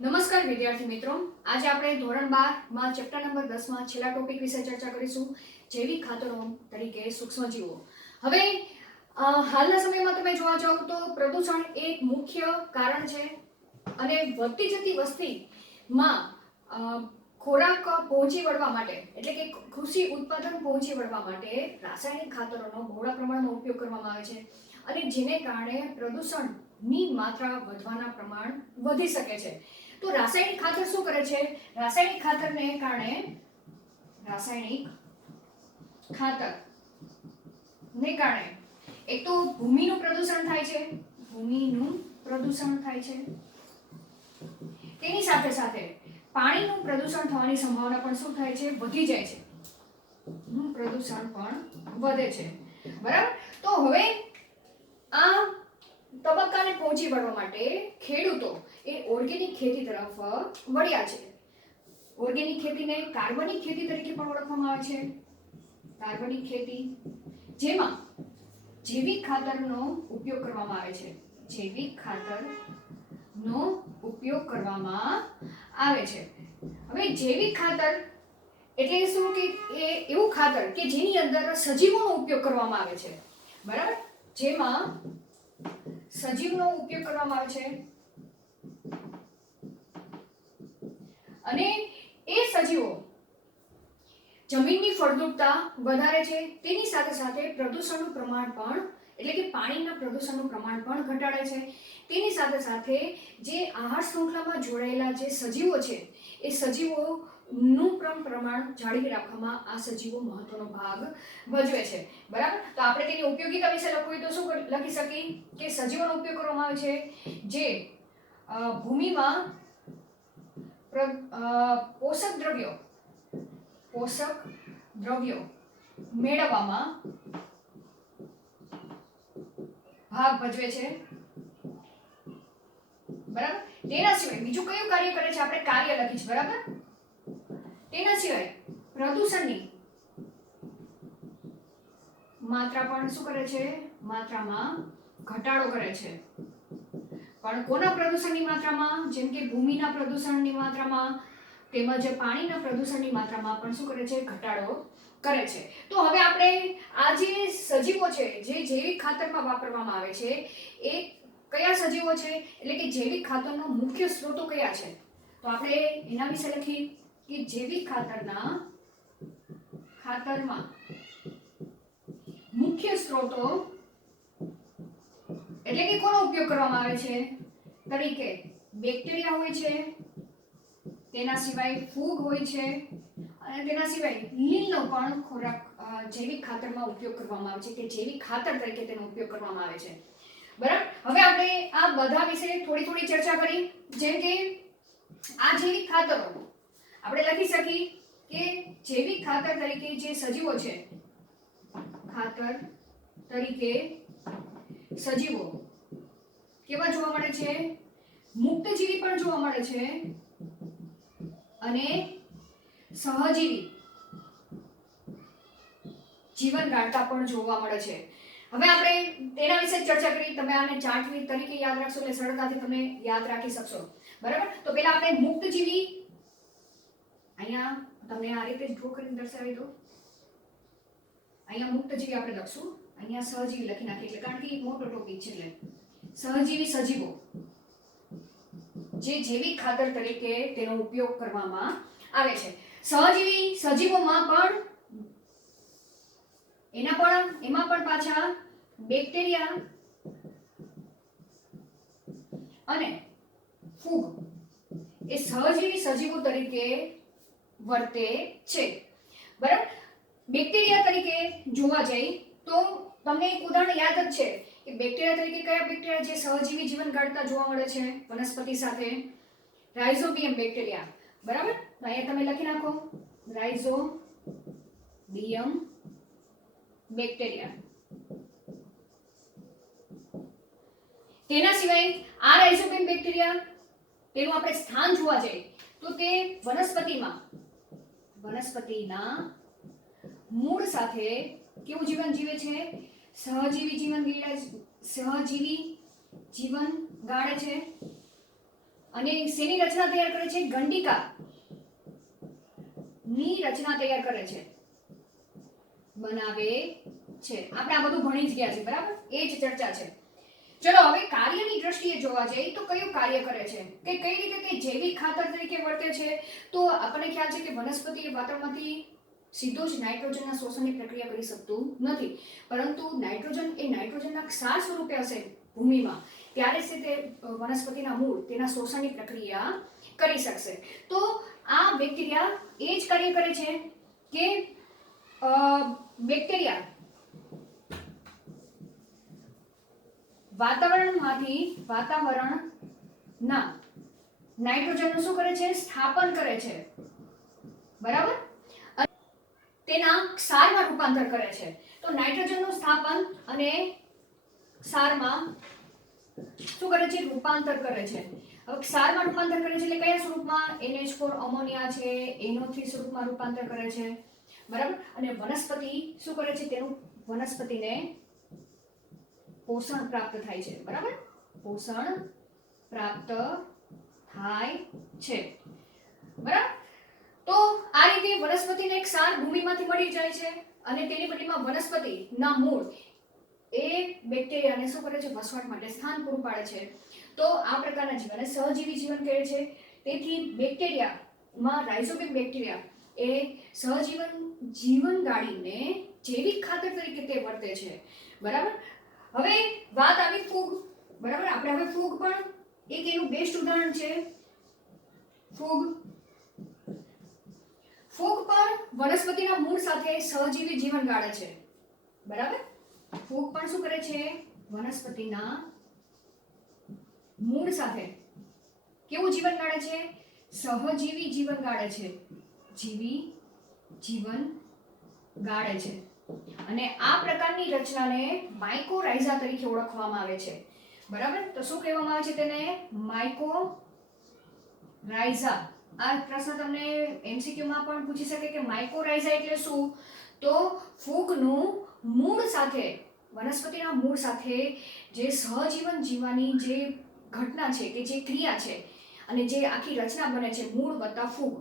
નમસ્કાર વિદ્યાર્થી મિત્રો, આજે આપણે ધોરણ 12 માં ચેપ્ટર નંબર 10 માં છેલ્લા ટોપિક વિશે ચર્ચા કરીશું, જૈવિક ખાતરો તરીકે સૂક્ષ્મજીવો. હવે હાલના સમયમાં તમે જોવા જાવ તો પ્રદૂષણ એક મુખ્ય કારણ છે અને વધતી જતી વસ્તીમાં ખોરાક પહોંચી વળવા માટે એટલે કે કૃષિ ઉત્પાદન પહોંચી વળવા માટે રાસાયણિક ખાતરોનો બહોળા પ્રમાણમાં ઉપયોગ કરવામાં આવે છે અને જેને કારણે પ્રદૂષણની માત્રા વધવાના પ્રમાણ વધી શકે છે. તો રાસાયણિક ખાતર શું કરે છે? રાસાયણિક ખાતરને કારણે એક તો ભૂમિનું પ્રદૂષણ થાય છે, તેની સાથે સાથે પાણીનું પ્રદૂષણ થવાની સંભાવના પણ શું થાય છે? વધી જાય છે. પ્રદૂષણ પણ વધે છે. બરાબર. તો હવે આ તબક્કાને પહોંચી વળવા માટે ખેડૂતો એ ઓર્ગેનિક ખેતી તરફ વળ્યા છે. ઓર્ગેનિક ખેતીને કાર્બનિક ખેતી તરીકે પણ ઓળખવામાં આવે છે. કાર્બનિક ખેતી જેમાં જૈવિક ખાતરનો ઉપયોગ કરવામાં આવે છે. હવે જૈવિક ખાતર એટલે શું કે એ એવું ખાતર કે જેની અંદર સજીવોનો ઉપયોગ કરવામાં આવે છે. બરાબર. જેમાં સજીવનો ઉપયોગ કરવામાં આવે છે અને એ સજીવો જમીનની ફળદ્રુપતા વધારે છે, તેની સાથે સાથે પ્રદૂષણનું પ્રમાણ પણ એટલે કે પાણીના પ્રદૂષણનું પ્રમાણ પણ ઘટાડે છે. તેની સાથે સાથે જે આહાર શૃંખલામાં જોડાયેલા જે સજીવો છે એ સજીવોનું પ્રમાણ જાળવી રાખવામાં આ સજીવો મહત્વનો ભાગ ભજવે છે. બરાબર. તો આપણે તેની ઉપયોગિતા વિશે લખવું હોય તો શું લખી શકીએ કે સજીવોનો ઉપયોગ કરવામાં આવે છે જે ભૂમિમાં પોષક દ્રવ્યો મેળવવામાં ભાગ ભજવે છે. બરાબર. તેના સિવાય બીજું કયું કાર્ય કરે છે? આપણે કાર્ય લખી છે. બરાબર. તેના સિવાય પ્રદૂષણની માત્રા પણ શું કરે છે? માત્રામાં ઘટાડો કરે છે. પણ કોના પ્રદૂષણની માત્રામાં? જેમ કે ભૂમિના પ્રદૂષણની માત્રામાં તેમજ પાણીના પ્રદૂષણની માત્રામાં પણ શું કરે છે? ઘટાડો કરે છે. તો હવે આપણે આ જે સજીવો છે જે જૈવિક ખાતરમાં વાપરવામાં આવે છે એ કયા સજીવો છે એટલે કે જૈવિક ખાતરનો મુખ્ય સ્ત્રોતો કયા છે? તો આપણે એના વિશે લખી કે જૈવિક ખાતરમાં મુખ્ય સ્ત્રોતો એટલે કે કોનો ઉપયોગ કરવામાં આવે છે? તરીકે બેક્ટેરિયા હોય છે, તેના સિવાય ફૂગ હોય છે અને તેના સિવાય લીલનો પણ ખોરાક જૈવિક ખાતરમાં ઉપયોગ કરવામાં આવે છે કે જૈવિક ખાતર તરીકે તેનો ઉપયોગ કરવામાં આવે છે. બરાબર. હવે આપણે આ બધા વિશે થોડી ચર્ચા કરી. જેમ કે આ જૈવિક ખાતરો આપણે લખી શકીએ કે જૈવિક ખાતર તરીકે જે સજીવો છે, સજીવો કેવા જોવા મળે છે? મુક્તજીવી પણ જોવા મળે છે અને સહજીવી જીવન ગાળતા પણ જોવા મળે છે. હવે આપણે તેના વિશે ચર્ચા કરી. તમે આને ચાર્ટ તરીકે યાદ રાખશો એટલે સરળતાથી તમે યાદ રાખી શકશો. બરાબર. તો પહેલા આપણે મુક્તજીવી અહીંયા તમને આ રીતે ડ્રો કરીને દર્શાવી દો. અહીંયા મુક્તજીવી આપણે લખશું, અહીંયા સહજીવી લખી નાખીએ એટલે કારણ કે મોટો ટોપિક છે એટલે સહજીવી સજીવો જે જૈવિક ખાતર તરીકે તેનો ઉપયોગ કરવામાં આવે છે. સહજીવી સજીવોમાં પણ એમાં પણ પાછા બેક્ટેરિયા અને ફૂગ એ સહજીવી સજીવો તરીકે વર્તે છે. બરાબર. બેક્ટેરિયા તરીકે જોવા જઈએ તો તમને એક ઉદાહરણ યાદ જ છે કે બેક્ટેરિયા તરીકે કયા બેક્ટેરિયા જે સહજીવી જીવન ગાળતા જોવા મળે છે વનસ્પતિ સાથે? Rhizobium bacteria. બરાબર. તો અહીંયા તમે લખી નાખો રાઇઝોબિયમ બેક્ટેરિયા. તેના સિવાય આ રાઇઝોબિયમ બેક્ટેરિયા તેનું આપણે સ્થાન જોવા જઈએ તો તે વનસ્પતિના મૂળ સાથે કેવું જીવન જીવે છે? સહજીવી જીવન ગાળે છે અને શેની રચના તૈયાર કરે છે? ગંડિકા ની રચના તૈયાર કરે છે, બનાવે છે. આપણે આ બધું ભણી જ ગયા છે, બરાબર? એ જ ચર્ચા છે. ચલો હવે કાર્યની દ્રષ્ટિએ જોવા જઈએ તો કયું કાર્ય કરે છે, કે કઈ રીતે તે જૈવિક ખાતર તરીકે વર્તે છે? તો આપણને ખ્યાલ છે કે વનસ્પતિ વાતાવરણમાંથી સીધું જ નાઇટ્રોજનના શોષણની પ્રક્રિયા કરી શકતું નથી, પરંતુ નાઇટ્રોજન એ નાઇટ્રોજનના ક્ષાર સ્વરૂપે હશે ભૂમિમાં, ત્યારે જ તે વનસ્પતિના મૂળ તેના શોષણની પ્રક્રિયા કરી શકશે. તો આ બેક્ટેરિયા એ જ કાર્ય કરે છે કે બેક્ટેરિયા વાતાવરણના નાઇટ્રોજનનું શું કરે છે? સ્થાપન કરે છે, બરાબર? તેના ક્ષારમાં રૂપાંતર કરે છે. તો નાઇટ્રોજનનું સ્થાપન અને ક્ષારમાં શું કરે છે? રૂપાંતર કરે છે. હવે ક્ષારમાં રૂપાંતર કરે છે એટલે કયા સ્વરૂપમાં? NH4 અમોનિયા છે, NO3 સ્વરૂપમાં રૂપાંતર કરે છે, બરાબર? અને વનસ્પતિ શું કરે છે? તેનું વનસ્પતિને પોષણ પ્રાપ્ત થાય છે, બરાબર? પોષણ પ્રાપ્ત થાય છે, બરાબર? તો આ રીતે વનસ્પતિને ક્ષાર ભૂમિમાંથી મળી જાય છે અને તેની બદલીમાં વનસ્પતિના મૂળ એ બેક્ટેરિયાને શું કરે છે? વસવાટ માટે સ્થાન પૂરું પાડે છે. તો આ પ્રકારના જીવનને સહજીવી જીવન કહે છે. તેથી બેક્ટેરિયામાં રાઇઝોબિયમ બેક્ટેરિયા એ સહજીવન જીવન ગાળીને જૈવિક ખાતર તરીકે તે વર્તે છે, બરાબર? હવે વાત આવી ફૂગ, બરાબર? આપણે હવે ફૂગ પણ એક એનું બેસ્ટ ઉદાહરણ છે. ફૂગ પણ વનસ્પતિના મૂળ સાથે સહજીવી જીવન ગાળે છે, બરાબર? ફૂગ પણ શું કરે છે? વનસ્પતિના મૂળ સાથે કેવું જીવન ગાળે છે? સહજીવી જીવન ગાળે છે, જીવી જીવન ગાળે છે. અને આ પ્રકારની રચનાને માઇકોરાઇઝા તરીકે ઓળખવામાં આવે છે, બરાબર? તો શું કહેવામાં આવે છે તેને? માઇકોરાઇઝા. આ પ્રશ્ન તમને MCQ માં પણ પૂછી શકે કે માઇકોરાઇઝા એટલે શું? તો ફૂગનું મૂળ સાથે, વનસ્પતિના મૂળ સાથે જે સહજીવન જીવવાની જે ઘટના છે કે જે ક્રિયા છે અને જે આખી રચના બને છે મૂળ વત્તા ફૂગ,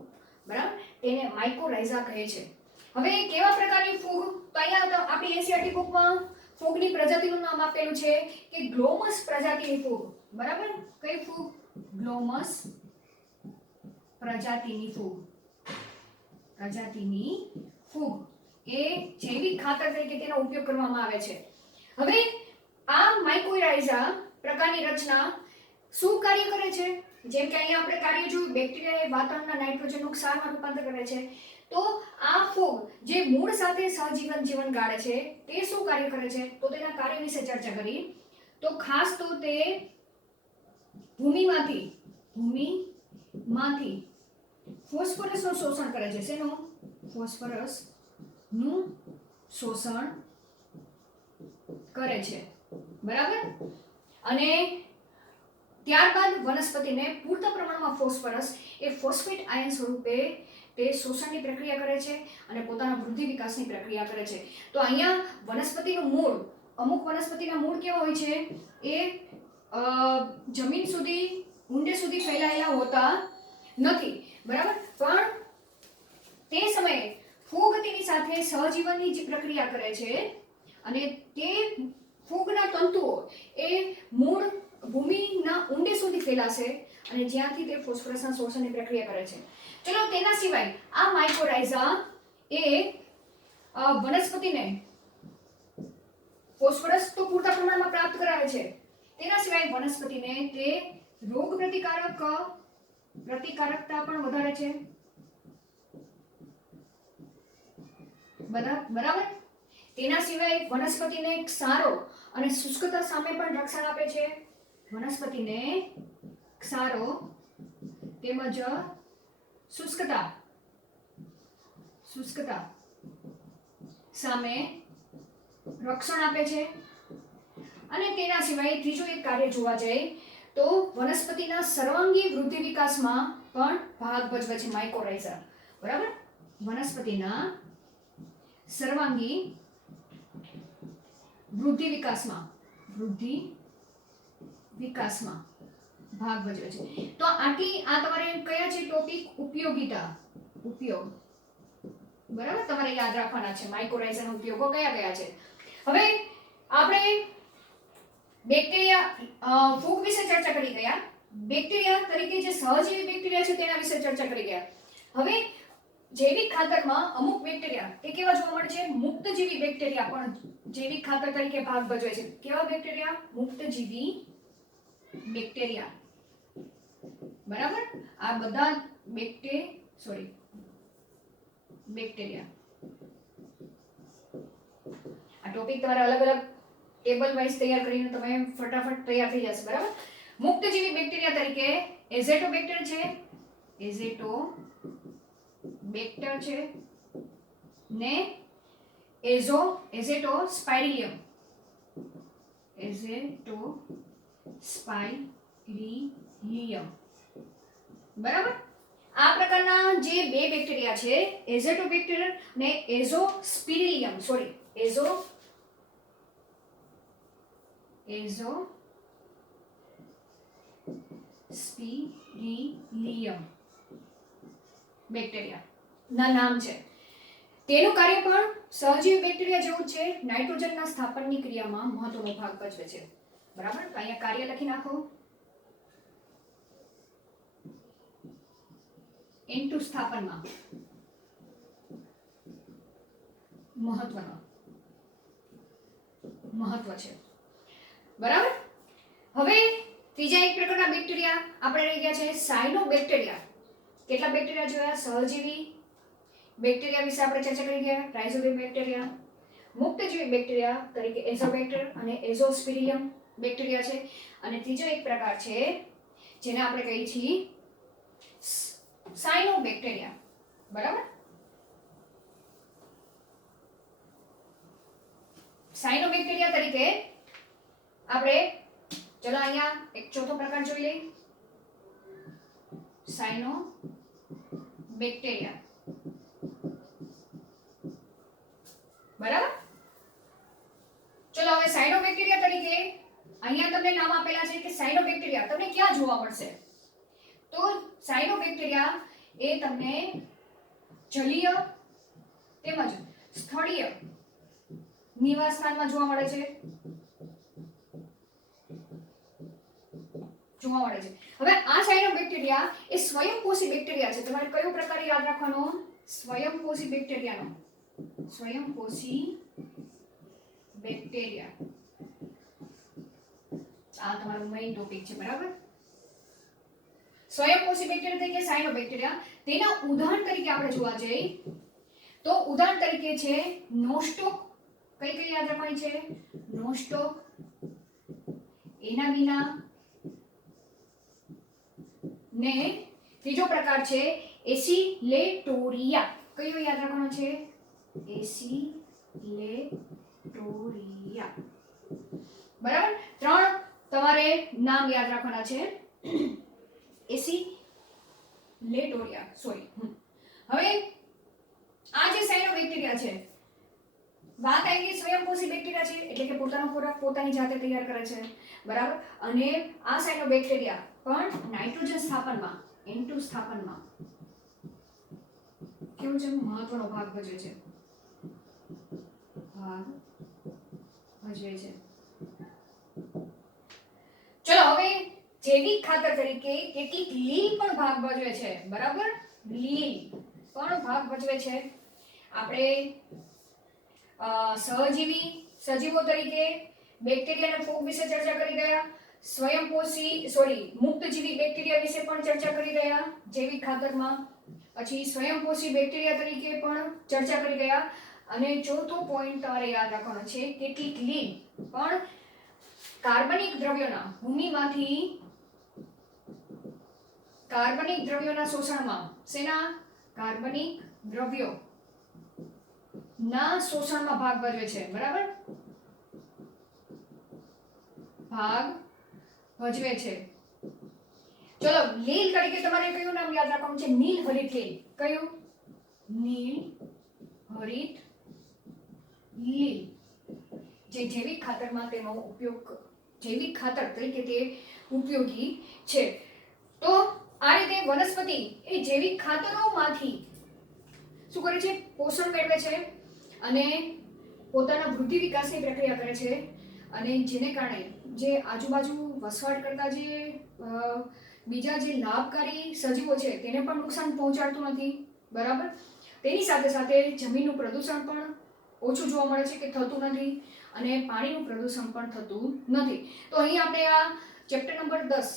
બરાબર? તેને માઇકોરાઇઝા કહે છે. હવે કેવા પ્રકારની ફૂગ? તો અહીંયા આપણી NCERT બુકમાં ફૂગની પ્રજાતિનું નામ આપેલું છે કે ગ્લોમસ પ્રજાતિની ફૂગ, બરાબર? કઈ ફૂગ? ગ્લોમસ પ્રજાતિની ફૂગ. એ જૈવિક ખાતર તરીકે તેનો ઉપયોગ કરવામાં આવે છે. હવે આ માઇકોરાઇઝા પ્રકારની રચના શું કાર્ય કરે છે? જેમ કે અહીંયા આપણે કાર્ય જોયું, બેક્ટેરિયા વાતાવરણના નાઇટ્રોજનનું ક્ષારમાં રૂપાંતર કરે છે. તો આ ફૂગ જે મૂળ સાથે સહજીવન જીવન ગાળે છે તે શું કાર્ય કરે છે? તો તેના કાર્ય વિશે ચર્ચા કરી. તો ખાસ તો તે ભૂમિમાંથી ફોસ્ફરસનું શોષણ કરે છે. શેનું? ફોસ્ફરસનું શોષણ કરે છે, બરાબર? અને ત્યારબાદ વનસ્પતિને પૂરતા પ્રમાણમાં ફોસ્ફરસ એ ફોસ્ફેટ આયન સ્વરૂપે તે શોષણની પ્રક્રિયા કરે છે અને પોતાના વૃદ્ધિ વિકાસની પ્રક્રિયા કરે છે. તો અહીંયા વનસ્પતિનું મૂળ, અમુક વનસ્પતિના મૂળ કેવા હોય છે? એ જમીન સુધી ઊંડે સુધી ફેલાયેલા હોતા નથી, બરાબર? પણ તે સમયે ફૂગ તેની સાથે સહજીવનની જે પ્રક્રિયા કરે છે અને તે ફૂગના તંતુઓ એ મૂળ ભૂમિના ઊંડે સુધી ફેલાશે અને જ્યાંથી તે ફોસ્ફરસના શોષણની પ્રક્રિયા કરે છે. ચલો તેના સિવાય આ માઇકોરાઇઝા એ વનસ્પતિને ફોસ્ફરસ તો પૂરતા પ્રમાણમાં પ્રાપ્ત કરાવે છે. તેના સિવાય વનસ્પતિને તે રોગ પ્રતિકારકતા પણ વધારે છે, બરાબર? તેના સિવાય વનસ્પતિને ક્ષારો અને શુષ્કતા સામે પણ રક્ષણ આપે છે. વનસ્પતિને ક્ષારો તેમજ શુષ્કતા સામે રક્ષણ આપે છે. અને તેના સિવાય ત્રીજું એક કાર્ય જોવા જાય તો વનસ્પતિના સર્વાંગી વૃદ્ધિ વિકાસમાં પણ ભાગ ભજવે છે માઇકોરાઇઝા, બરાબર? વનસ્પતિના સર્વાંગી વૃદ્ધિ વિકાસમાં ભાગ ભજવે છે. તો આટલી આ તમારે કયા છે ટોપિક ઉપયોગિતા ઉપયોગ બરાબર તમારે યાદ રાખવાના છે. માઇક્રોરાઇઝાના ઉપયોગો કયા કયા છે. હવે આપણે બેક્ટેરિયા ફૂગ વિશે ચર્ચા કરી ગયા. બેક્ટેરિયા તરીકે જે સહજીવી બેક્ટેરિયા છે તેના વિશે ચર્ચા કરી ગયા. હવે જૈવિક ખાતરમાં અમુક બેક્ટેરિયા એ કેવા જોવા મળે છે મુક્તજીવી બેક્ટેરિયા પણ જૈવિક ખાતર તરીકે ભાગ ભજવે છે. કેવા બેક્ટેરિયા મુક્તજીવી બેક્ટેરિયા બરાબર. આ બધા બેક્ટેરિયા આ ટોપિક તમારે અલગ અલગ ટેબલ વાઇઝ તૈયાર કરીને તમે ફટાફટ તૈયાર થઈ જશે બરાબર. મુક્તજીવી બેક્ટેરિયા તરીકે એઝેટોબેક્ટર છે ને એઝેટોસ્પાઇરિલિયમ બરાબર. આ પ્રકારના જે બે બેક્ટેરિયા છે એઝેટોબેક્ટર ને એઝોસ્પિરિલિયમ બેક્ટેરિયા ના નામ છે. તેનું કાર્ય પણ સહજીવી બેક્ટેરિયા જેવું છે. નાઇટ્રોજનના સ્થાપનની ક્રિયામાં મહત્વનો ભાગ ભજવે છે બરાબર. તો અહીંયા કાર્ય લખી નાખો. N2 સ્થાપનમાં મહત્વ છે બરાબર. હવે ત્રીજા એક પ્રકારના બેક્ટેરિયા આપણે રહી ગયા છે સાયનોબેક્ટેરિયા. કેટલા બેક્ટેરિયા જોયા? સહજીવી બેક્ટેરિયા વિશે આપણે ચર્ચા કરી ગયા. Rhizobium bacteria. મુક્તજીવી બેક્ટેરિયા તરીકે એઝોબેક્ટર અને એઝોસ્પિરિલિયમ બેક્ટેરિયા છે. અને ત્રીજો એક પ્રકાર છે જેને આપણે કહીએ છીએ સાયનોબેક્ટેરિયા બરાબર. સાયનોબેક્ટેરિયા તરીકે આપણે ચલો અહીંયા એક ચોથો પ્રકાર જોઈ લઈએ. સાયનોબેક્ટેરિયા બરાબર. ચલો હવે સાયનોબેક્ટેરિયા તરીકે અહીંયા તમને નામ આપેલા છે કે સાયનોબેક્ટેરિયા તમને ક્યાં જોવા મળશે? તો સાયનોબેક્ટેરિયા એ તમને જલીય તેમજ સ્થળીય નિવાસ સ્થાનમાં જોવા મળે છે. હવે આ સાયનોબેક્ટેરિયા એ સ્વયંપોષી બેક્ટેરિયા છે. તમારે કયો પ્રકાર યાદ રાખવાનો? સ્વયંપોષી બેક્ટેરિયાનો. સ્વયંપોષી બેક્ટેરિયા આ તમારો મેઇન ટોપિક છે બરાબર. સ્વયંપોષી બેક્ટેરિયા તરીકે સાયનોબેક્ટેરિયા. તેના ઉદાહરણ તરીકે આપણે જોવા જઈએ તો ઉદાહરણ તરીકે છે નોસ્ટોક. કઈ યાદ રાખવાની છે? નોસ્ટોક, એનામિના ને ત્રીજો પ્રકાર છે એસિલેટોરિયા. કયો યાદ રાખવાનો છે? એસિલેટોરિયા બરાબર. ત્રણ તમારે નામ યાદ રાખવાના છે. એસિલેટોરિયા હવે આ જે સાયનોબેક્ટેરિયા છે વાત આવી ગઈ સ્વયંપોષી બેક્ટેરિયા છે એટલે કે પોતાનો ખોરાક પોતાની જાતે તૈયાર કરે છે બરાબર. અને આ સાયનોબેક્ટેરિયા પણ નાઇટ્રોજન સ્થાપનમાં N2 સ્થાપનમાં કેવું છે મહત્વનો ભાગ ભજવે છે. ચલો હવે જૈવિક ખાતર તરીકે કેટલીક લીલ પણ ભાગ ભજવે છે બરાબર. લીલ પણ ભાગ ભજવે છે. આપણે સજીવો તરીકે બેક્ટેરિયા અને ફૂગ વિશે ચર્ચા કરી ગયા. મુક્તજીવી બેક્ટેરિયા વિશે પણ ચર્ચા કરી ગયા જૈવિક ખાતરમાં. પછી સ્વયંપોષી બેક્ટેરિયા તરીકે પણ ચર્ચા કરી ગયા. અને ચોથો પોઈન્ટ તમારે યાદ રાખવાનો છે કેટલીક લીલ પણ કાર્બનિક દ્રવ્યોના ભૂમિમાંથી કાર્બનિક દ્રવ્યોના શોષણમાં કાર્બનિક દ્રવ્યો ના શોષણમાં ભાગ ભજવે છે બરાબર. ભાગ ભજવે છે. ચલો લીલ તરીકે તમારે કયું નામ યાદ રાખવાનું છે? નીલ હરિત લીલ. કયું? નીલ હરિત લીલ જે જૈવિક ખાતરમાં તેનો ઉપયોગ જૈવિક ખાતર તરીકે તે ઉપયોગી છે. તો આ રીતે વનસ્પતિ એ જૈવિક ખાતરોમાંથી શું કરે છે? પોષણ મેળવે છે અને પોતાના વૃદ્ધિ વિકાસની પ્રક્રિયા કરે છે, અને જેને કારણે જે આજુબાજુ વસવાટ કરતા જે બીજા જે લાભકારી સજીવો છે તેને પણ નુકસાન પહોંચાડતું નથી. બરાબર. તેની સાથે સાથે જમીનનું પ્રદૂષણ પણ ઓછું જોવા મળે છે કે થતું નથી, અને પાણીનું પ્રદૂષણ પણ થતું નથી. તો અહીં આપણે આ ચેપ્ટર નંબર 10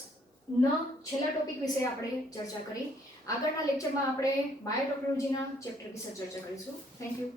ના છેલ્લા ટોપિક વિશે આપણે ચર્ચા કરી. આગળના લેક્ચરમાં આપણે બાયોટેકનોલોજીના ચેપ્ટર વિશે ચર્ચા કરીશું. Thank you.